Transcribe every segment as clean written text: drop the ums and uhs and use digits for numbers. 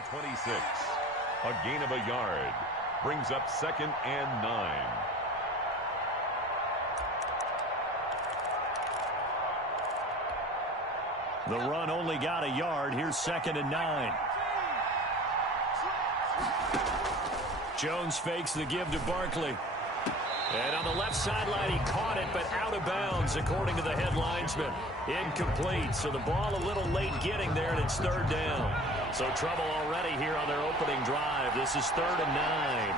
the 26. A gain of a yard. Brings up 2nd and 9. The run only got a yard. Here's 2nd and 9. Jones fakes the give to Barkley. And on the left sideline, he caught it, but out of bounds, according to the head linesman. Incomplete, so the ball a little late getting there, and it's 3rd down. So trouble already here on their opening drive. This is 3rd and 9.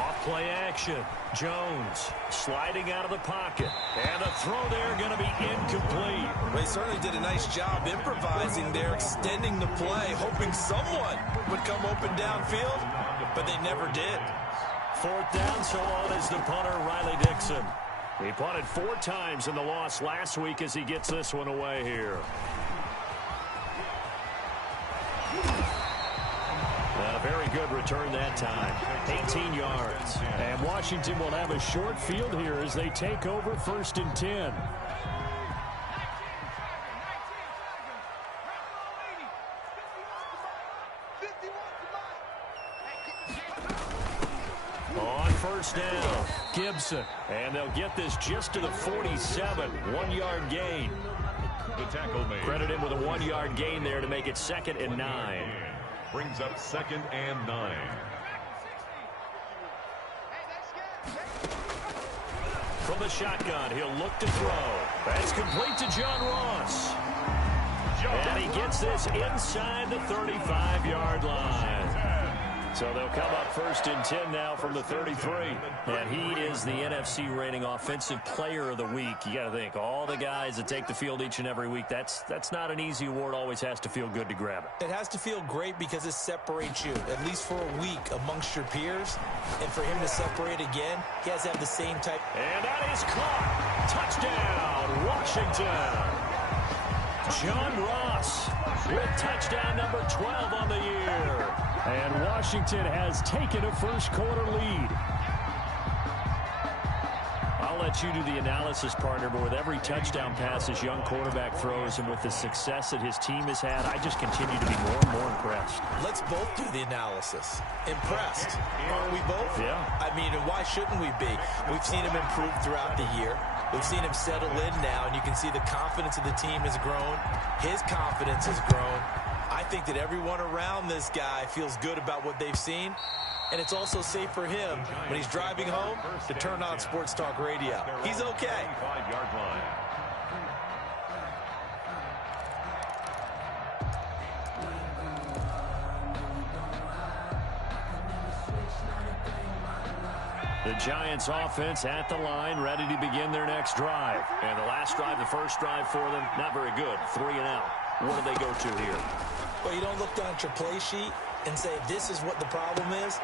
Off-play action. Jones sliding out of the pocket. And the throw there going to be incomplete. Well, he certainly did a nice job improvising there, extending the play, hoping someone would come open downfield, but they never did. 4th down, so on is the punter, Riley Dixon. He punted 4 times in the loss last week as he gets this one away here. A very good return that time. 18 yards. And Washington will have a short field here as they take over 1st and 10. On 1st down, Gibson. And they'll get this just to the 47. 1-yard gain. The tackle made. Credit him with a 1-yard gain there to make it 2nd and 9. Brings up 2nd and 9. From the shotgun, he'll look to throw. That's complete to John Ross. And he gets this inside the 35-yard line. So they'll come up 1st and 10 now from the 33. And he is the NFC rating offensive player of the week. You got to think, all the guys that take the field each and every week, that's not an easy award. Always has to feel good to grab it. It has to feel great because it separates you, at least for a week, amongst your peers. And for him to separate again, he has to have the same type. And that is caught. Touchdown, Washington. John Ross with touchdown number 12 on the year. And Washington has taken a first-quarter lead. I'll let you do the analysis, partner, but with every touchdown pass his young quarterback throws and with the success that his team has had, I just continue to be more and more impressed. Let's both do the analysis. Impressed. Aren't we both? Yeah. I mean, and why shouldn't we be? We've seen him improve throughout the year. We've seen him settle in now, and you can see the confidence of the team has grown. His confidence has grown. I think that everyone around this guy feels good about what they've seen, and it's also safe for him when he's driving home to turn on Sports Talk Radio. He's okay. 5-yard line. The Giants offense at the line, ready to begin their next drive. And the last drive, the first drive for them, not very good. 3 and out. What do they go to here? Well, you don't look down at your play sheet and say, this is what the problem is.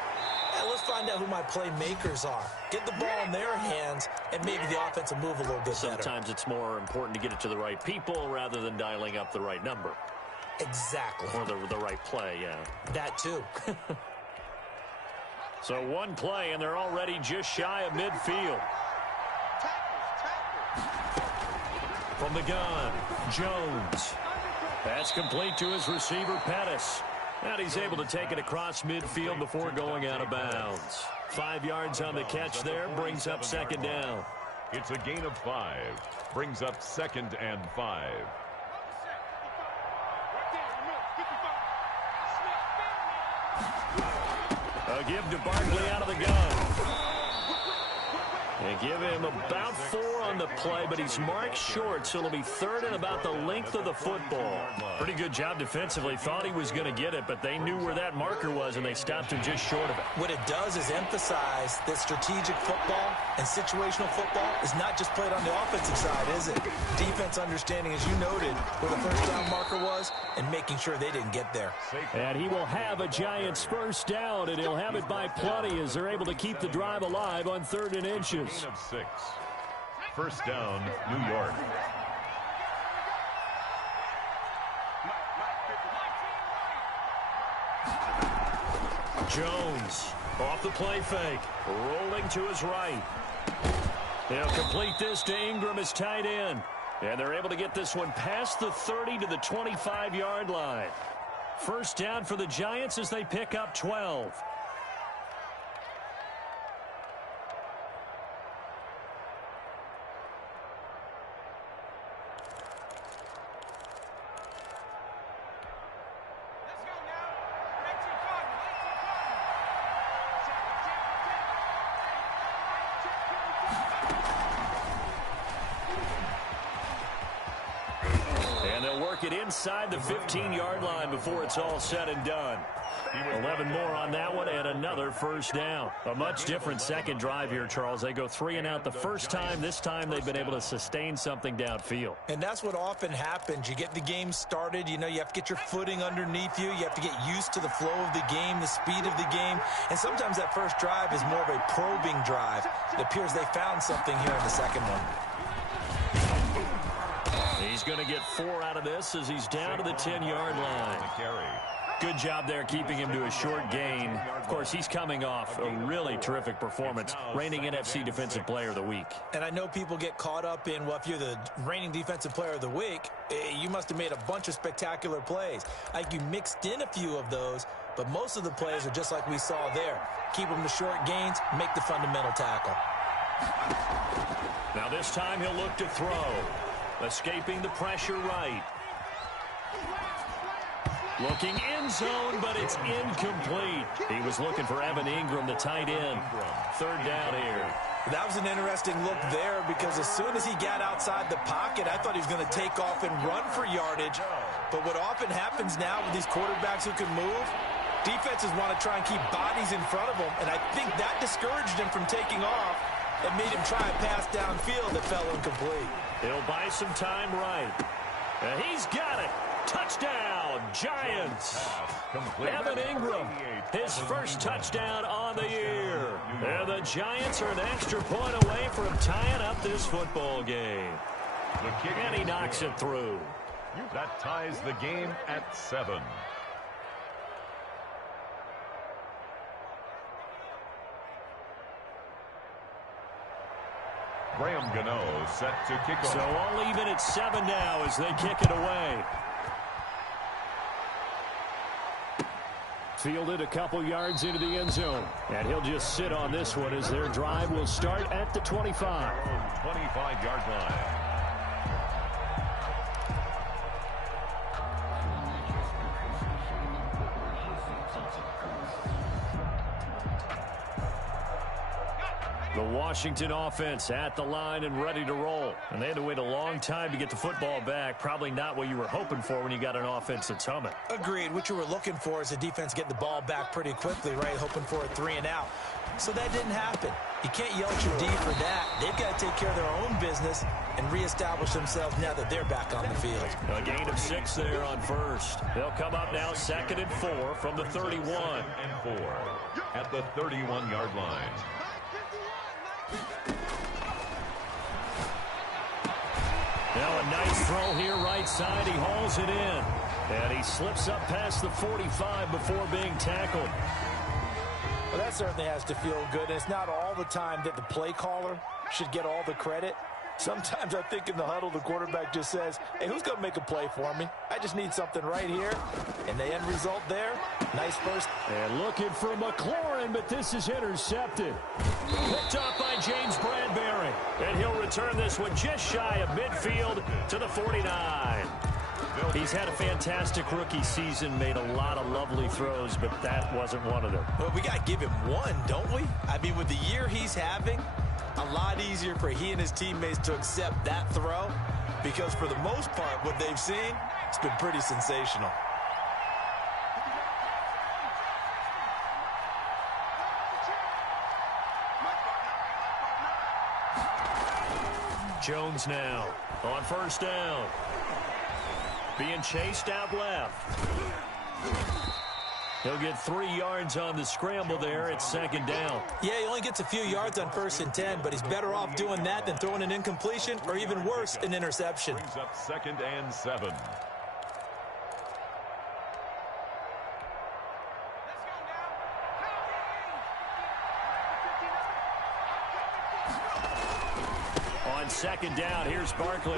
Let's find out who my playmakers are. Get the ball in their hands, and maybe the offense will move a little bit better. Sometimes it's more important to get it to the right people rather than dialing up the right number. Exactly. Or the right play, yeah. That too. So one play, and they're already just shy of midfield. From the gun, Jones. That's complete to his receiver, Pettis. And he's able to take it across midfield before going out of bounds. 5 yards on the catch there, brings up 2nd down. It's a gain of 5. Brings up 2nd and 5. A give to Barkley out of the gun. They give him about 4 on the play, but he's marked short, so it'll be 3rd and about the length of the football. Pretty good job defensively. Thought he was going to get it, but they knew where that marker was, and they stopped him just short of it. What it does is emphasize that strategic football and situational football is not just played on the offensive side, is it? Defense understanding, as you noted, where the first down marker was and making sure they didn't get there. And he will have a Giants first down, and he'll have it by plenty as they're able to keep the drive alive on 3rd and inches. Gain of 6. First down, New York. Jones off the play fake, rolling to his right. He'll complete this to Ingram as tight end. And they're able to get this one past the 30 to the 25-yard line. First down for the Giants as they pick up 12. It inside the 15-yard line before it's all said and done. 11 more on that one and another first down. A much different second drive here, Charles. They go 3 and out the first time. This time they've been able to sustain something downfield. And that's what often happens. You get the game started. You know, you have to get your footing underneath you. You have to get used to the flow of the game, the speed of the game. And sometimes that first drive is more of a probing drive. It appears they found something here in the second one. He's going to get 4 out of this as he's down to the 10-yard line. Good job there keeping him to a short gain. Of course, he's coming off a really terrific performance, reigning NFC Defensive Player of the Week. And I know people get caught up in, well, if you're the reigning Defensive Player of the Week, you must have made a bunch of spectacular plays. Like you mixed in a few of those, but most of the plays are just like we saw there. Keep them to short gains, make the fundamental tackle. Now this time he'll look to throw. Escaping the pressure right. Looking end zone, but it's incomplete. He was looking for Evan Ingram, the tight end. Third down here. That was an interesting look there because as soon as he got outside the pocket, I thought he was going to take off and run for yardage. But what often happens now with these quarterbacks who can move, defenses want to try and keep bodies in front of them, and I think that discouraged him from taking off and made him try a pass downfield that fell incomplete. He'll buy some time right. And he's got it. Touchdown, Giants. Evan Ingram, his first touchdown on the year. And the Giants are an extra point away from tying up this football game. And he knocks it through. That ties the game at 7. Graham Gano set to kick off. So all even at 7 now as they kick it away. Fielded a couple yards into the end zone. And he'll just sit on this one as their drive will start at the 25. 25-yard line. The Washington offense at the line and ready to roll. And they had to wait a long time to get the football back. Probably not what you were hoping for when you got an offense that's humming. Agreed. What you were looking for is a defense getting the ball back pretty quickly, right? Hoping for a 3 and out. So that didn't happen. You can't yell at your D for that. They've got to take care of their own business and reestablish themselves now that they're back on the field. A gain of 6 there on first. They'll come up now 2nd and 4 from the 31. 2nd and 4 at the 31-yard line. Now a nice throw here right side. He hauls it in. And he slips up past the 45 before being tackled. Well, that certainly has to feel good. And it's not all the time that the play caller should get all the credit. Sometimes I think in the huddle, the quarterback just says, hey, who's going to make a play for me? I just need something right here. And the end result there, nice first. And looking for McLaurin, but this is intercepted. Picked off by James Bradbury. And he'll return this one just shy of midfield to the 49. He's had a fantastic rookie season, made a lot of lovely throws, but that wasn't one of them. Well, we got to give him one, don't we? I mean, with the year he's having, a lot easier for he and his teammates to accept that throw because for the most part, what they've seen, it's been pretty sensational. Jones now on first down. Being chased out left. He'll get 3 yards on the scramble there at 2nd down. Yeah, he only gets a few yards on 1st and 10, but he's better off doing that than throwing an incompletion or even worse, an interception. Brings up 2nd and 7. second down. Here's Barkley.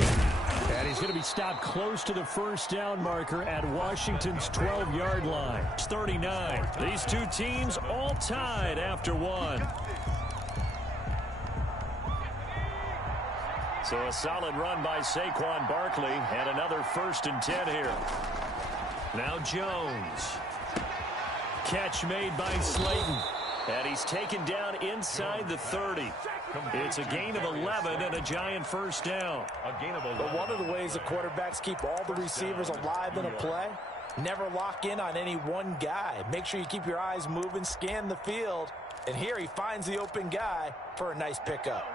And he's going to be stopped close to the first down marker at Washington's 12-yard line. It's 39. These two teams all tied after one. So a solid run by Saquon Barkley, and another 1st and 10 here. Now Jones. Catch made by Slayton. And he's taken down inside the 30. It's a gain of 11 and a Giant first down. A gain of 11. But one of the ways the quarterbacks keep all the receivers alive in a play, never lock in on any one guy. Make sure you keep your eyes moving, scan the field. And here he finds the open guy for a nice pickup.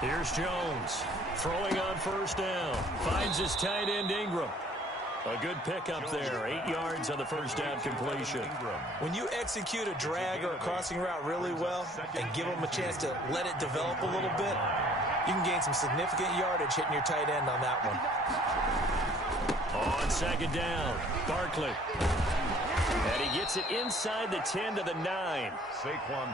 Here's Jones, throwing on first down. Finds his tight end Ingram. A good pickup there, 8 yards on the first down completion. When you execute a drag or a crossing route really well and give them a chance to let it develop a little bit, you can gain some significant yardage hitting your tight end on that one. On second down, Barkley. And he gets it inside the 10 to the 9.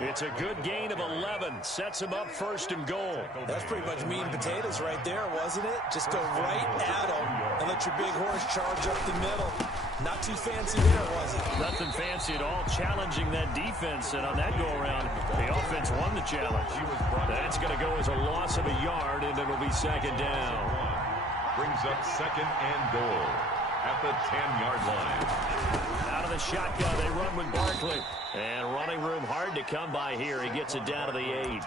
It's a good gain of 11. Sets him up 1st and goal. That's pretty much meat and potatoes right there, wasn't it? Just go right at him and let your big horse charge up the middle. Not too fancy there, was it? Nothing fancy at all, challenging that defense. And on that go-around, the offense won the challenge. That's going to go as a loss of a yard, and it'll be second down. Brings up 2nd and goal at the 10-yard line. Out of the shotgun, they run with Barkley. And running room hard to come by here. He gets it down to the 8.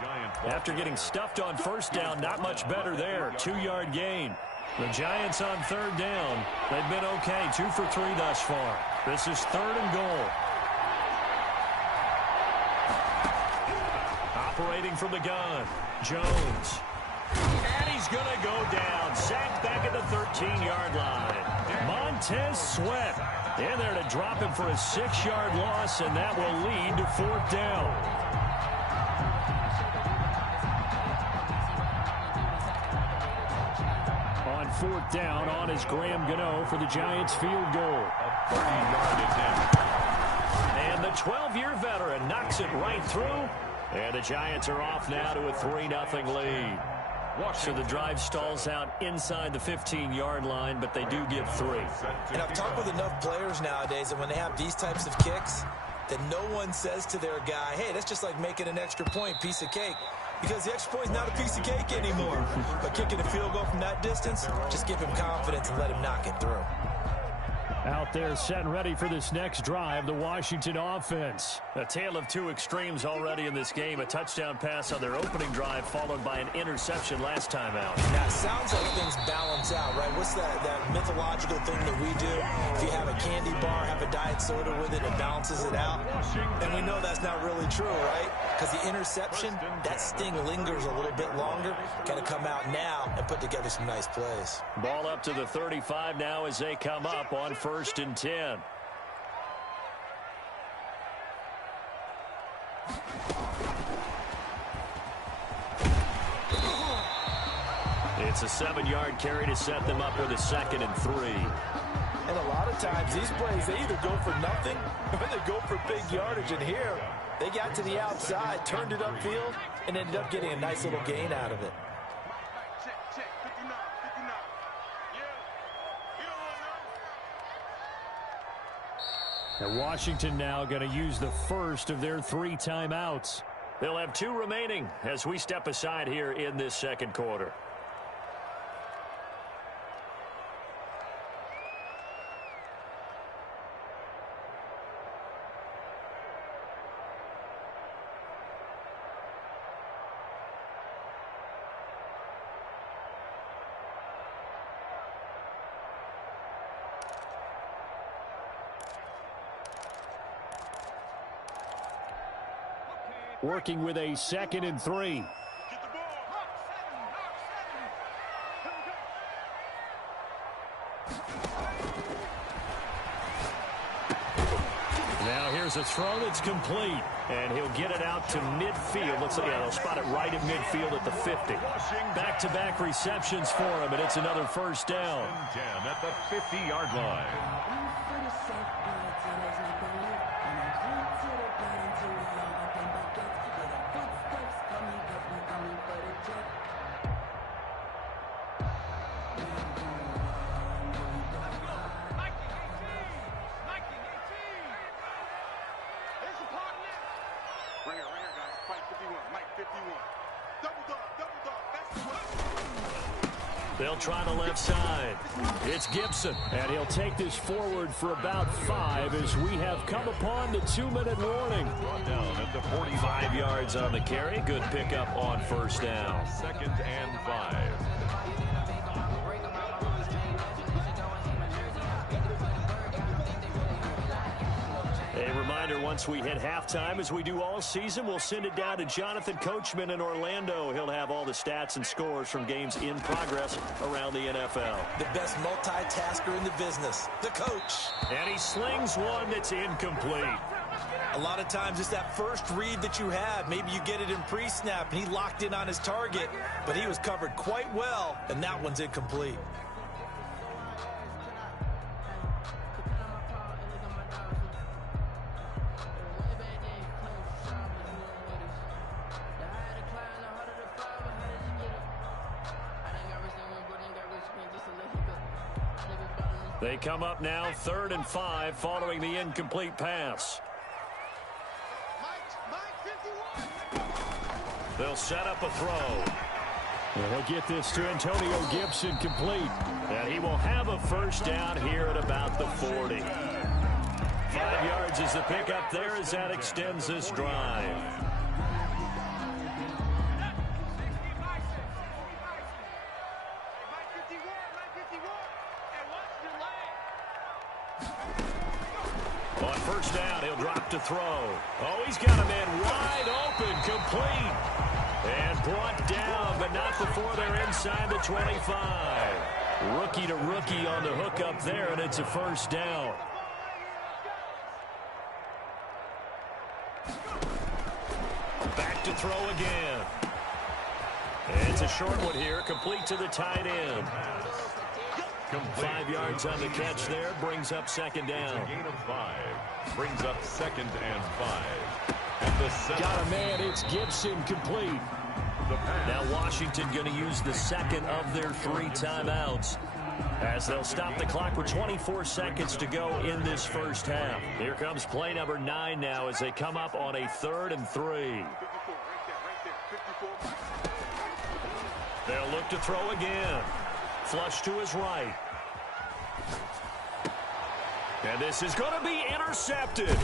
After getting stuffed on first down, not much better there. 2-yard gain. The Giants on 3rd down. They've been okay. 2 for 3 thus far. This is 3rd and goal. Operating from the gun, Jones. And he's going to go down. Sacked back at the 13-yard line. Montez Sweat in there to drop him for a 6-yard loss, and that will lead to 4th down. On 4th down, on is Graham Gano for the Giants field goal. A 30-yard attempt. And the 12-year veteran knocks it right through. And the Giants are off now to a 3-0 lead. So the drive stalls out inside the 15-yard line, but they do get 3. And I've talked with enough players nowadays that when they have these types of kicks, that no one says to their guy, hey, that's just like making an extra point, piece of cake. Because the extra point is not a piece of cake anymore. But kicking a field goal from that distance, just give him confidence and let him knock it through. Out there set and ready for this next drive, the Washington offense. A tale of two extremes already in this game. A touchdown pass on their opening drive followed by an interception last time out. Now, it sounds like things balance out, right? What's that mythological thing that we do? If you have a candy bar, have a diet soda with it, it balances it out. And we know that's not really true, right? Because the interception, that sting lingers a little bit longer. Got to come out now and put together some nice plays. Ball up to the 35 now as they come up on 1st and 10. It's a 7-yard carry to set them up with a 2nd and 3. And a lot of times these plays, they either go for nothing or they go for big yardage. And here, they got to the outside, turned it upfield, and ended up getting a nice little gain out of it. And Washington now going to use the first of their 3 timeouts. They'll have 2 remaining as we step aside here in this second quarter. Working with a 2nd and 3. Now here's a throw that's complete. And he'll get it out to midfield. Looks like they'll spot it right at midfield at the 50. Back-to-back receptions for him, and it's another first down. At the 50-yard line. They'll try the left side. It's Gibson. And he'll take this forward for about 5 as we have come upon the 2-minute warning. Down at the 45 yards on the carry. Good pickup on first down. 2nd and 5. A reminder, once we hit halftime, as we do all season, we'll send it down to Jonathan Coachman in Orlando. He'll have all the stats and scores from games in progress around the NFL. The best multitasker in the business, the coach. And he slings one that's incomplete. A lot of times it's that first read that you have. Maybe you get it in pre-snap, and he locked in on his target, but he was covered quite well, and that one's incomplete. They come up now 3rd and 5 following the incomplete pass. They'll set up a throw. And he'll get this to Antonio Gibson complete. And he will have a first down here at about the 40. 5 yards is the pickup there as that extends this drive. On first down, he'll drop to throw. Oh, he's got a man wide open, complete. And brought down, but not before they're inside the 25. Rookie to rookie on the hook up there, and it's a first down. Back to throw again. And it's a short one here, complete to the tight end. 5 yards on the catch there, brings up second down. Gain of 5. Brings up 2nd and 5. At the center. Got a man, it's Gibson complete. Now Washington going to use the second of their 3 timeouts as they'll stop the clock with 24 seconds to go in this first half. Here comes play number 9 now as they come up on a 3rd and 3. They'll look to throw again. Flush to his right. And this is going to be intercepted.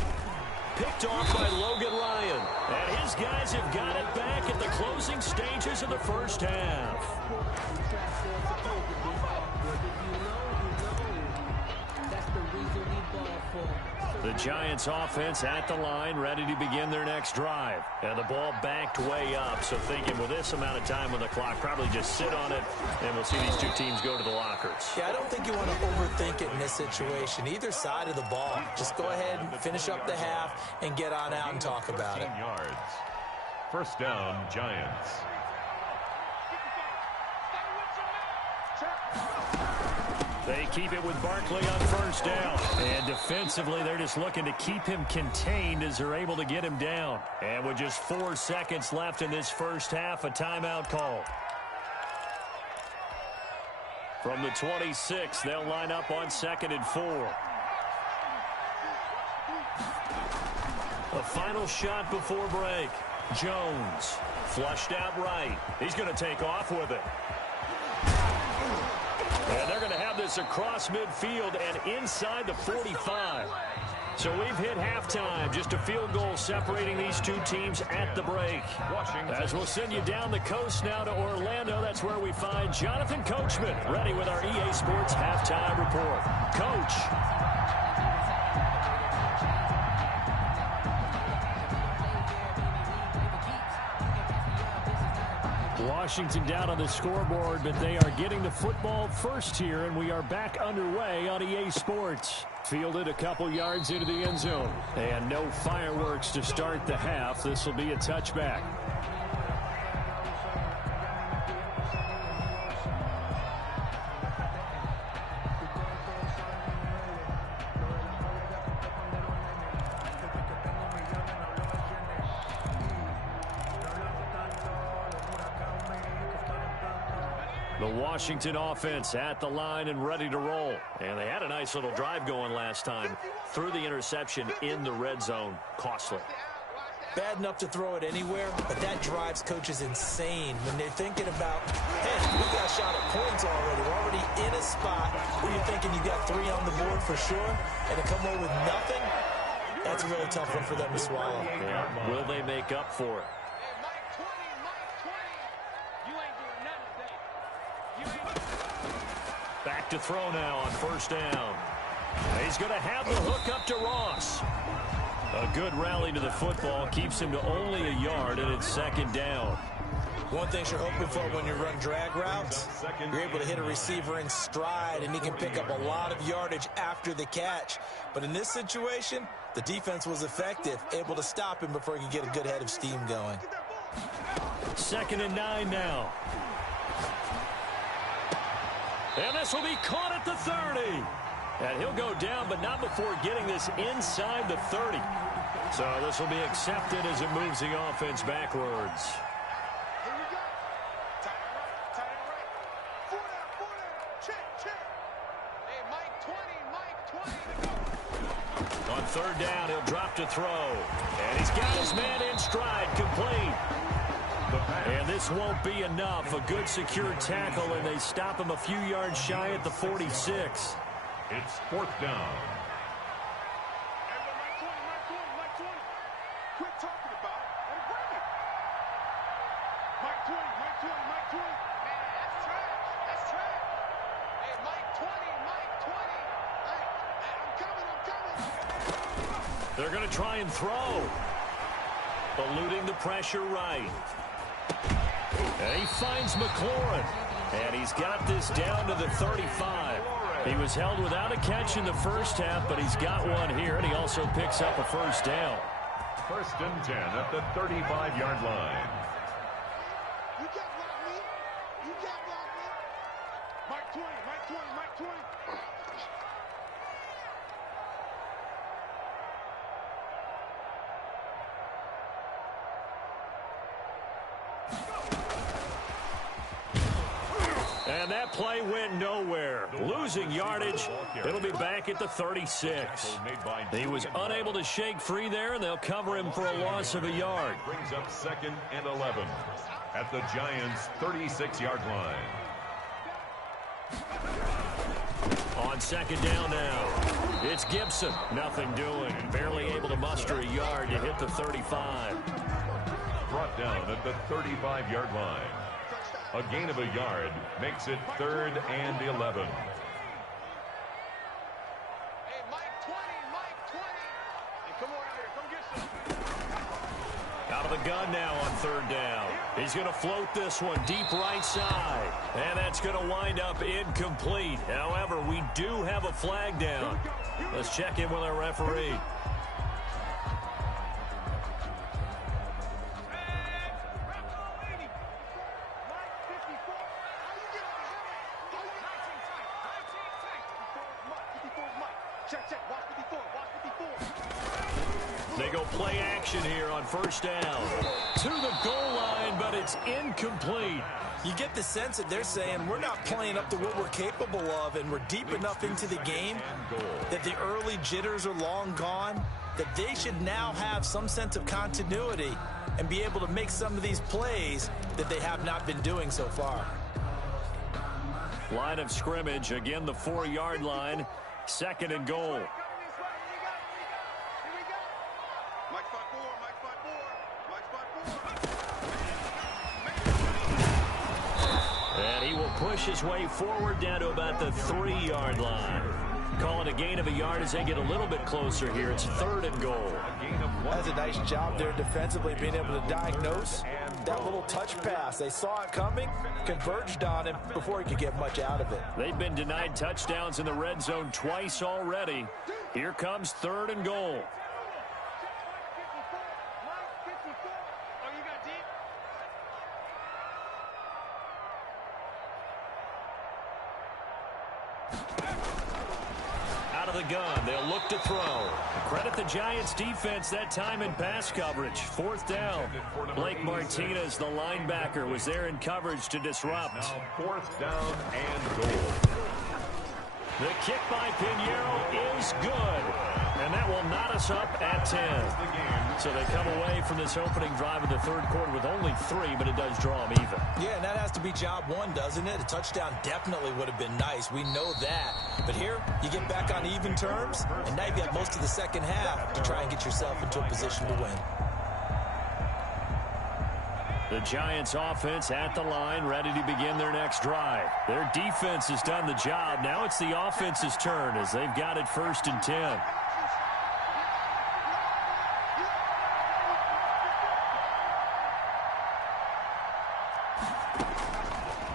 Picked off by Logan Ryan. And his guys have got it back at the closing stages of the first half. The Giants offense at the line, ready to begin their next drive. And the ball backed way up, so thinking with this amount of time on the clock, probably just sit on it, and we'll see these two teams go to the lockers. Yeah, I don't think you want to overthink it in this situation. Either side of the ball. Just go ahead and finish up the half and get on out and talk about it. 15 yards. First down, Giants. They keep it with Barkley on first down. And defensively, they're just looking to keep him contained as they're able to get him down. And with just 4 seconds left in this first half, a timeout call. From the 26, they'll line up on 2nd and 4. A final shot before break. Jones flushed out right. He's going to take off with it. And they're going to have this across midfield and inside the 45. So we've hit halftime. Just a field goal separating these two teams at the break. As we'll send you down the coast now to Orlando, that's where we find Jonathan Coachman, ready with our EA Sports halftime report. Coach. Washington down on the scoreboard, but they are getting the football first here, and we are back underway on EA Sports. Fielded a couple yards into the end zone. And no fireworks to start the half. This will be a touchback. The Washington offense at the line and ready to roll. And they had a nice little drive going last time. Through the interception in the red zone. Costly. bad enough to throw it anywhere, but that drives coaches insane when they're thinking about, hey, we got a shot at points already. We're already in a spot where you're thinking you got 3 on the board for sure, and to come away with nothing, that's a really tough one for them to swallow. Yeah. Will they make up for it? Back to throw now on first down. He's going to have the hook up to Ross. A good rally to the football keeps him to only a yard, and it's second down. One thing you're hoping for when you run drag routes, you're able to hit a receiver in stride, and he can pick up a lot of yardage after the catch. But in this situation, the defense was effective, able to stop him before he could get a good head of steam going. 2nd and 9 now. And this will be caught at the 30. And he'll go down, but not before getting this inside the 30. So this will be accepted as it moves the offense backwards. Here we go. Tight end right. Tight end right. 4 down. Check. Hey, Mike 20. On 3rd down, he'll drop to throw. And he's got his man in stride, complete. And this won't be enough. A good secure tackle, and they stop him a few yards shy at the 46. It's 4th down. Mike 20. Quit talking about it and bring it. Mike 20. Man, that's trash. Hey, Mike 20. I'm coming. They're going to try and throw. Eluding the pressure right. And he finds McLaurin. And he's got this down to the 35. He was held without a catch in the first half, but he's got one here, and he also picks up a first down. 1st and 10 at the 35-yard line. You can't block me. Mike 20. And that play went nowhere. Losing yardage. It'll be back at the 36. He was unable to shake free there, and they'll cover him for a loss of a yard. Brings up 2nd and 11 at the Giants' 36-yard line. On 2nd down now, it's Gibson. Nothing doing. Barely able to muster a yard to hit the 35. Brought down at the 35-yard line. A gain of a yard makes it 3rd and 11. Hey, Mike 20. Hey, come on out here. Come get some. Out of the gun now on 3rd down. He's going to float this one deep right side. And that's going to wind up incomplete. However, we do have a flag down. Let's check in with our referee. They go play action here on 1st down. To the goal line, but it's incomplete. You get the sense that they're saying we're not playing up to what we're capable of, and we're deep enough into the game that the early jitters are long gone, that they should now have some sense of continuity and be able to make some of these plays that they have not been doing so far. Line of scrimmage, again the 4-yard line, 2nd and goal. And he will push his way forward down to about the 3-yard line. Call it a gain of a yard as they get a little bit closer here. It's 3rd and goal. That's a nice job there defensively, being able to diagnose that little touch pass. They saw it coming, converged on him before he could get much out of it. They've been denied touchdowns in the red zone twice already. Here comes 3rd and goal. Out of the gun, they'll look to throw. Credit the Giants defense that time in pass coverage. 4th down. Blake Martinez, the linebacker, was there in coverage to disrupt. Now 4th down and goal. The kick by Pinheiro is good. And that will will knot us up at 10. So they come away from this opening drive in the third quarter with only 3, but it does draw them even. Yeah, and that has to be job one, doesn't it? A touchdown definitely would have been nice. We know that. But here, you get back on even terms, and now you've got most of the second half to try and get yourself into a position to win. The Giants offense at the line, ready to begin their next drive. Their defense has done the job. Now it's the offense's turn as they've got it 1st and 10.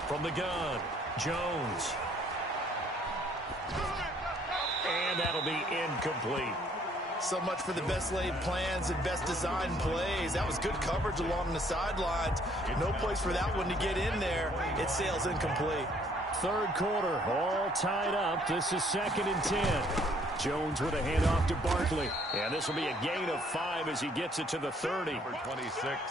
From the gun, Jones. And that'll be incomplete. So much for the best laid plans and best designed plays. That was good coverage along the sidelines. No place for that one to get in there. It sails incomplete. Third quarter, all tied up. This is 2nd and 10. Jones with a handoff to Barkley. And this will be a gain of 5 as he gets it to the 30.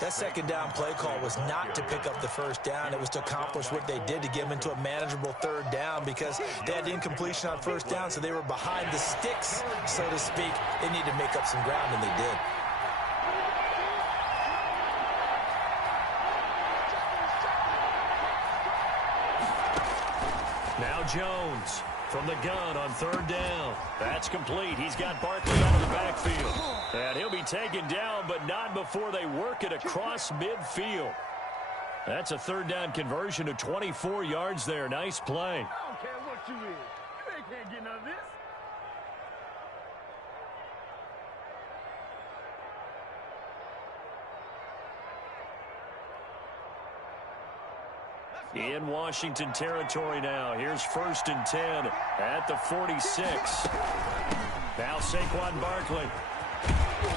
That second down play call was not to pick up the first down. It was to accomplish what they did to get them into a manageable third down because they had the incompletion on first down, so they were behind the sticks, so to speak. They needed to make up some ground, and they did. Now Jones from the gun on 3rd down. That's complete. He's got Barkley out of the backfield. And he'll be taken down, but not before they work it across midfield. That's a 3rd down conversion of 24 yards there. Nice play. I don't care what you is. You can't get none of this. In Washington territory now. Here's 1st and 10 at the 46. Now Saquon Barkley.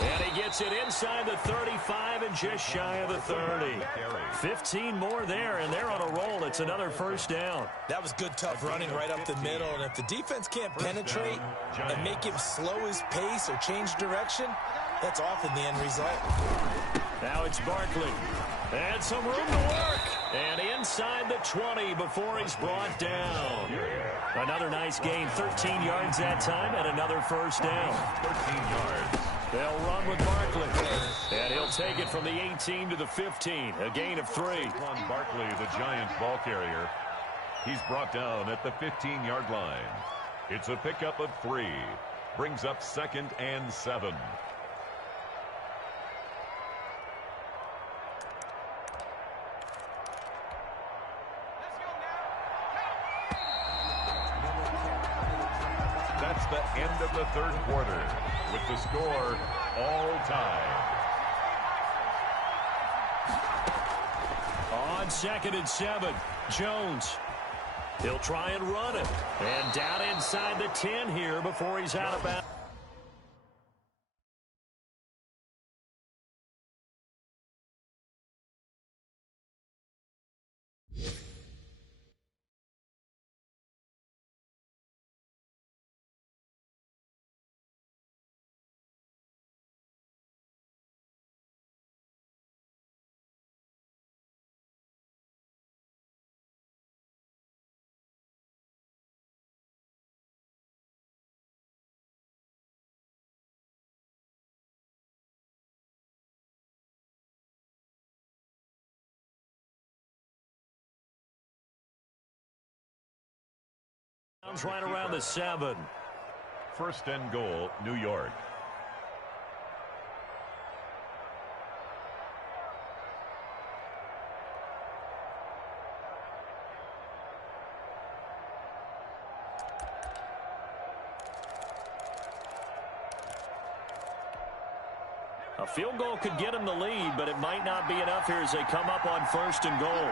And he gets it inside the 35 and just shy of the 30. 15 more there, and they're on a roll. It's another 1st down. That was good, tough running right up the middle. And if the defense can't penetrate and make him slow his pace or change direction, that's often the end result. Now it's Barkley. And some room to work. And inside the 20 before he's brought down. Another nice gain, 13 yards that time, and another 1st down. 13 yards. They'll run with Barkley. And he'll take it from the 18 to the 15. A gain of 3. Saquon Barkley, the Giants ball carrier. He's brought down at the 15-yard line. It's a pickup of 3. Brings up 2nd and 7. That's the end of the third quarter with the score all tied. On 2nd and 7, Jones. He'll try and run it. And down inside the 10 here before he's out of bounds. Right around the 7. 1st and goal, New York. A field goal could get him the lead, but it might not be enough here as they come up on 1st and goal.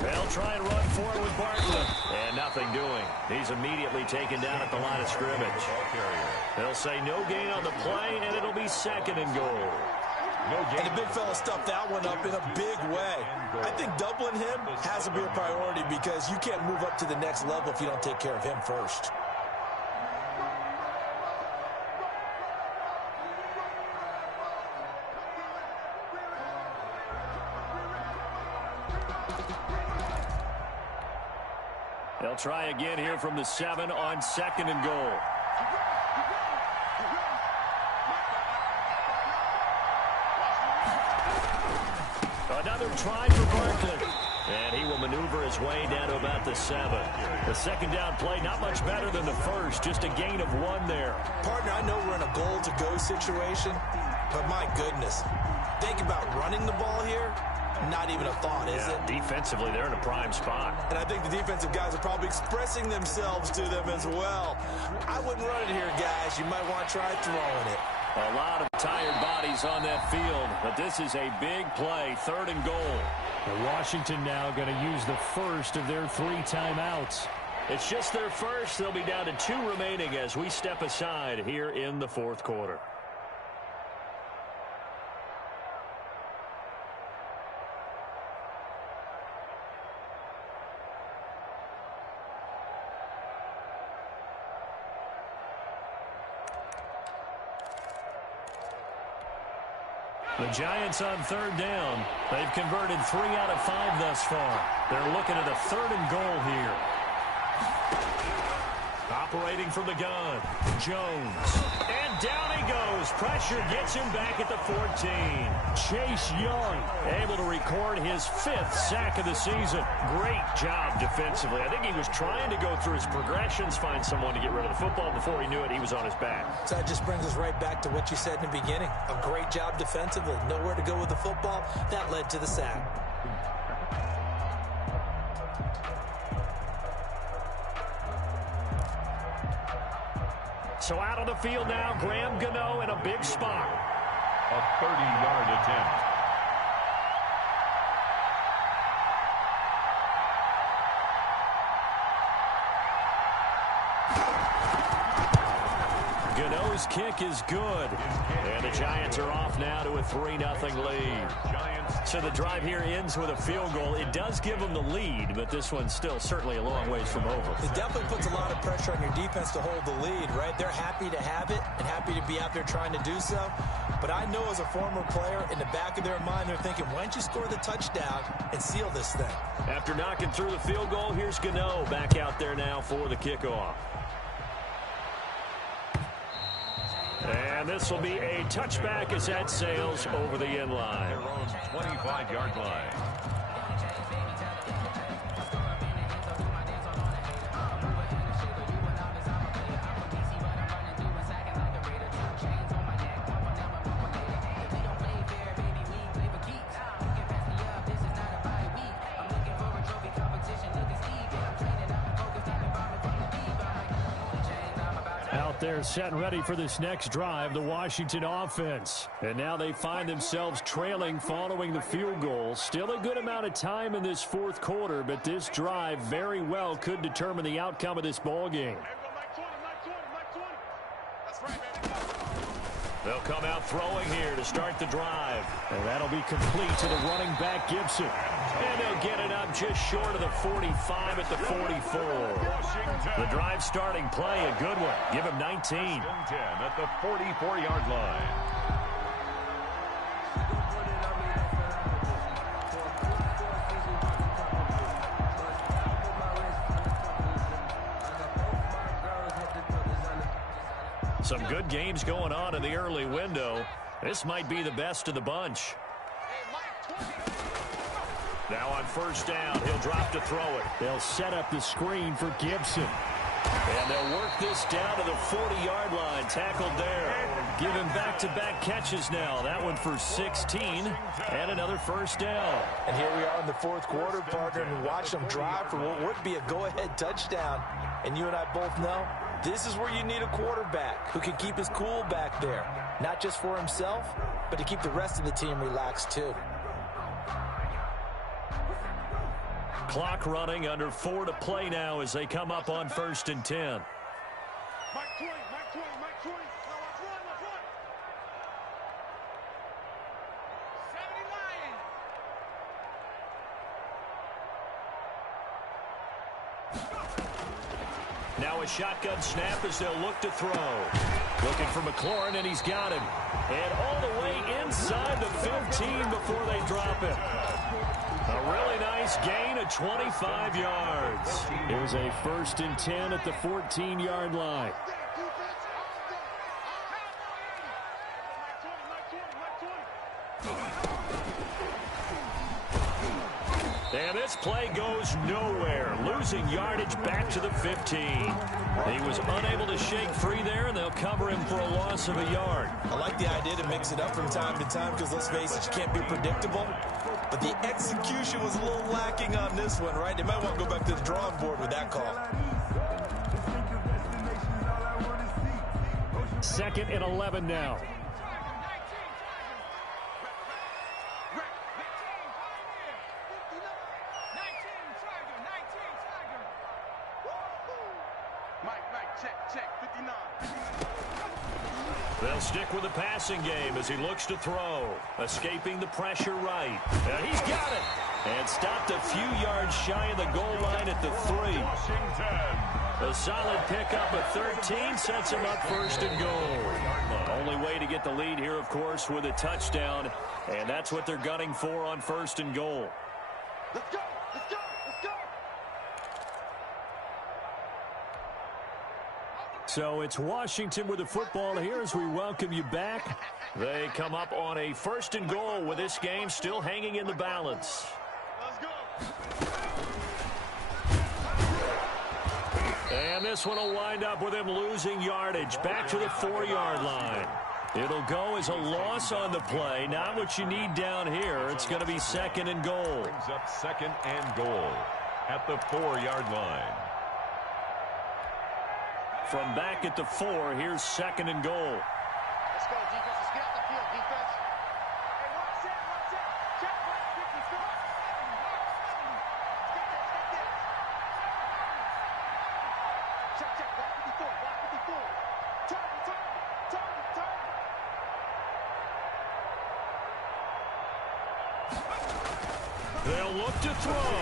They'll try and run forward with Barkley. And nothing doing. He's immediately taken down at the line of scrimmage. They'll say no gain on the play, and it'll be 2nd and goal. And the big fella stuffed that one up in a big way. I think doubling him has to be a priority because you can't move up to the next level if you don't take care of him first. They'll try again here from the 7 on 2nd and goal. Another try for Barkley. And he will maneuver his way down to about the 7. The second down play, not much better than the first. Just a gain of 1 there. Partner, I know we're in a goal-to-go situation, but my goodness. Think about running the ball here. Not even a thought, is it? Defensively, they're in a prime spot. And I think the defensive guys are probably expressing themselves to them as well. I wouldn't run it here, guys. You might want to try throwing it. A lot of tired bodies on that field, but this is a big play, 3rd and goal. Washington now going to use the first of their 3 timeouts. It's just their first. They'll be down to 2 remaining as we step aside here in the 4th quarter. The Giants on 3rd down. They've converted 3 out of 5 thus far. They're looking at a 3rd and goal here. Operating from the gun, Jones. And down he goes. Pressure gets him back at the 14. Chase Young able to record his 5th sack of the season. Great job defensively. I think he was trying to go through his progressions, find someone to get rid of the football. Before he knew it, he was on his back. So that just brings us right back to what you said in the beginning. A great job defensively. Nowhere to go with the football. That led to the sack. So out on the field now, Graham Gano in a big spot. A 30-yard attempt. Gano's kick is good. And the Giants are off now to a 3-0 lead. So the drive here ends with a field goal. It does give them the lead, but this one's still certainly a long ways from over. It definitely puts a lot of pressure on your defense to hold the lead, right? They're happy to have it and happy to be out there trying to do so. But I know as a former player, in the back of their mind, they're thinking, why don't you score the touchdown and seal this thing? After knocking through the field goal, here's Gano back out there now for the kickoff. And this will be a touchback as that sails over the end line. Their own 25-yard line. They're set and ready for this next drive, the Washington offense. And now they find themselves trailing following the field goal. Still a good amount of time in this 4th quarter, but this drive very well could determine the outcome of this ball game. They'll come out throwing here to start the drive. And that'll be complete to the running back, Gibson. And they'll get it up just short of the 45 at the 44. The drive starting play, a good one. Give him 19. 10 at the 44-yard line. Some good games going on in the early window. This might be the best of the bunch. Now on 1st down, he'll drop to throw it. They'll set up the screen for Gibson. And they'll work this down to the 40-yard line. Tackled there. Give him back-to-back catches now. That one for 16 and another 1st down. And here we are in the 4th quarter, partner, and watch them drive for what would be a go-ahead touchdown. And you and I both know this is where you need a quarterback who can keep his cool back there. Not just for himself, but to keep the rest of the team relaxed too. Clock running, under 4 to play now as they come up on 1st and 10. Mike 20, Mike 20, Mike 20. Now let's run, let's run. 70 Lions. Now a shotgun snap as they'll look to throw. Looking for McLaurin, and he's got him. And all the way inside the 15 before they drop it. A really nice Nice gain of 25 yards. It was a 1st and 10 at the 14-yard line. And this play goes nowhere, losing yardage back to the 15. He was unable to shake free there, and they'll cover him for a loss of a yard. I like the idea to mix it up from time to time because, let's face it, you can't be predictable. But the execution was a little lacking on this one, right? They might want to go back to the drawing board with that call. 2nd and 11 now. They'll stick with the passing game as he looks to throw. Escaping the pressure right. And he's got it. And stopped a few yards shy of the goal line at the 3. A solid pickup of 13 sets him up 1st and goal. Only way to get the lead here, of course, with a touchdown. And that's what they're gunning for on 1st and goal. Let's go! Let's go! Let's go! So it's Washington with the football here as we welcome you back. They come up on a 1st and goal with this game still hanging in the balance. Let's go! And this one will wind up with him losing yardage back to the 4-yard line. It'll go as a loss on the play. Not what you need down here. It's going to be 2nd and goal. Brings up 2nd and goal at the 4-yard line. From back at the 4, here's 2nd and goal. Let's go, defense. Let's get out the field, defense. Hey, one set. Check, right, 50, stop. Get this. Check, block 54. Turn. They'll look to throw.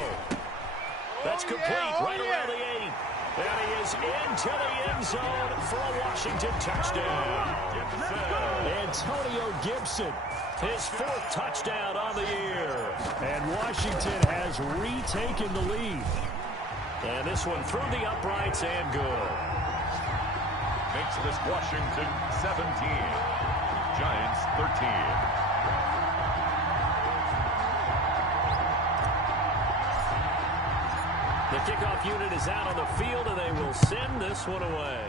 That's complete right around the 8. And he is into the end zone for a Washington touchdown. Antonio Gibson. His 4th touchdown on the year. And Washington has retaken the lead. And this one through the uprights and good. Makes this Washington 17. Giants 13. The kickoff unit is out on the field, and they will send this one away.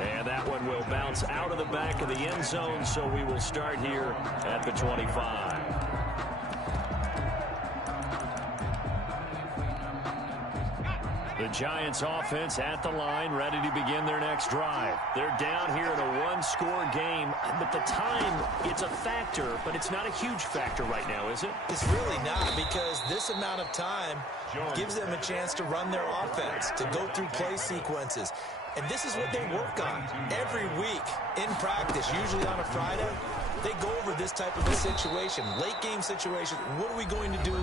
And that one will bounce out of the back of the end zone, so we will start here at the 25. The Giants offense at the line, ready to begin their next drive. They're down here in a 1-score game, but the time, it's a factor, but it's not a huge factor right now, is it? It's really not, because this amount of time gives them a chance to run their offense, to go through play sequences. And this is what they work on every week in practice, usually on a Friday. They go over this type of a situation, late-game situation. What are we going to do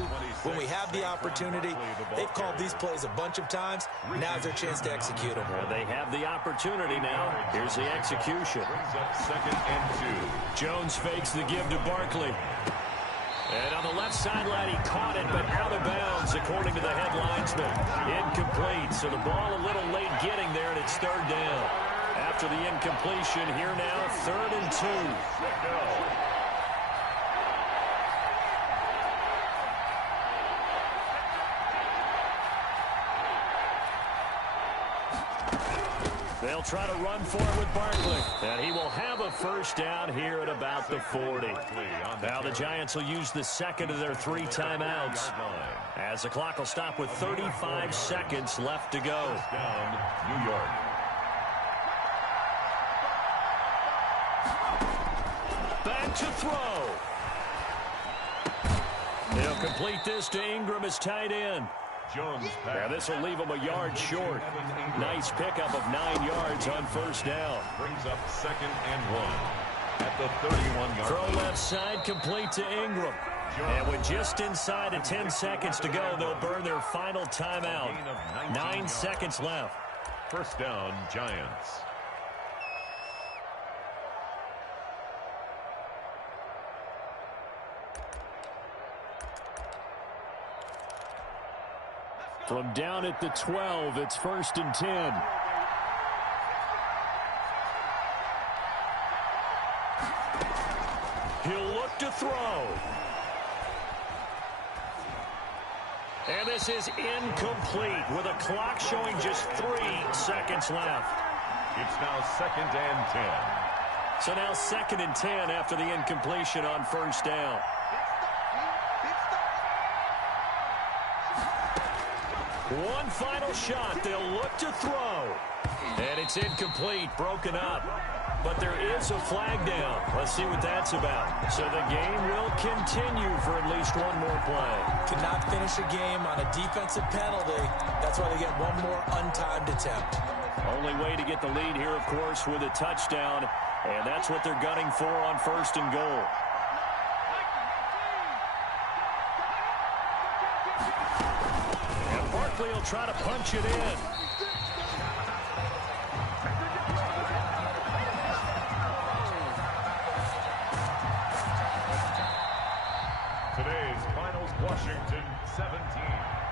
when we have the opportunity? They've called these plays a bunch of times. Now's their chance to execute them. Well, they have the opportunity now. Here's the execution. Brings up 2nd and 2. Jones fakes the give to Barkley. And on the left sideline, he caught it, but out of bounds, according to the head linesman. Incomplete, so the ball a little late getting there, and it's 3rd down. After the incompletion, here now, 3rd and 2. They'll try to run for it with Barkley. And he will have a 1st down here at about the 40. Now the Giants will use the 2nd of their 3 timeouts, as the clock will stop with 35 seconds left to go. Down, New York. Back to throw. He'll complete this to Ingram as tight end. Jones Now this will leave him a yard short. Nice pickup of 9 yards on 1st down. brings up 2nd and 1 at the 31-yard Throw line. left side complete to Ingram. And with just inside of 10 seconds to go, they'll burn their final timeout. 9 seconds left. 1st down, Giants. From down at the 12, it's 1st and 10. He'll look to throw. And this is incomplete with a clock showing just 3 seconds left. It's now 2nd and 10. So now 2nd and 10 after the incompletion on 1st down. One final shot. They'll look to throw. And it's incomplete, broken up. But there is a flag down. Let's see what that's about. So the game will continue for at least one more play. Cannot finish a game on a defensive penalty. That's why they get one more untimed attempt. Only way to get the lead here, of course, with a touchdown. And that's what they're gunning for on 1st and goal. And Barkley will try to punch it in. Today's finals, Washington 17.